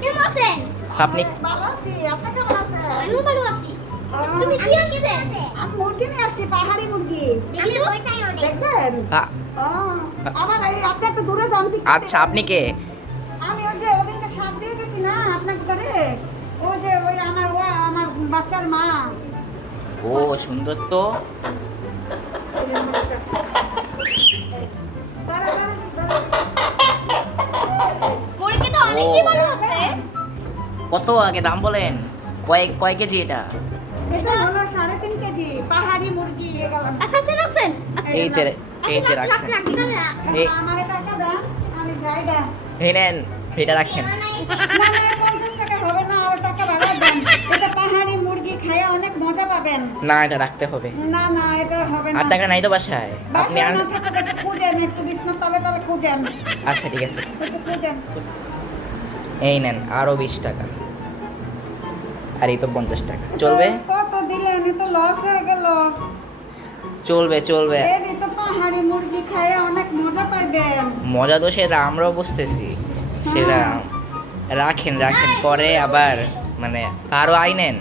কেমন আছেন? আপনি ভালো আছি, আপনি কেমন আছেন? আমিও ভালো আছি। তুমি কি আনছেন? আমি মুরগি নিয়ে আসছি, পাহাড়ি মুরগি। দেখি তো ওইটাই অনেক। দেখবেন? আ- ও, আবার এই আপনি একটু দূরে যান ঠিক আচ্ছা আপনি কে? আমি ওই যে ওদিনকে শাক দিয়ে গেছি না আপনাকে ধরে, ওই যে ওই আমার বাচ্চার মা। ও সুন্দর তো। দাঁড়া, দাঁড়া, দাঁড়া। মুরগি তো অনেকই ভালো আছে। কত আগে দাম বলেন? কয় কেজি এটা? এটা হলো 3.5 কেজি পাহাড়ি মুরগি এগুলো। আচ্ছা আছেন আছেন। এই যে রাখছেন। এই- আমার টাকা দেন, আমি যাই দেন। এই নেন, এটা রাখেন। না, না, 50 টাকা হবে না, আর টাকা বাড়ায় দেন। এটা পাহাড়ি মুরগি খায় অনেক মজা পাবেন। না এটা রাখতে হবে। না, না, এটা হবে না। আর টাকা নাই তো বাসায়? আপনি বাসায় আর না থাকলে একটু খুঁজেন, একটু বিছনার তলে তলে খুঁজেন। আচ্ছা ঠিক আছে, একটু খুঁজেন। এই নেন আরো 20 টাকা। আর এই তো 50 টাকা। চলবে? কত দিলেন? এ তো লস হয়ে গেল। চলবে চলবে। এই তো পাহাড়ি মুরগি খায় অনেক মজা পাইবেন। মজা তো সেটা আমরাও বুঝতেছি, সেটা রাখেন রাখেন, পরে আবার মানে আরো আইনেন।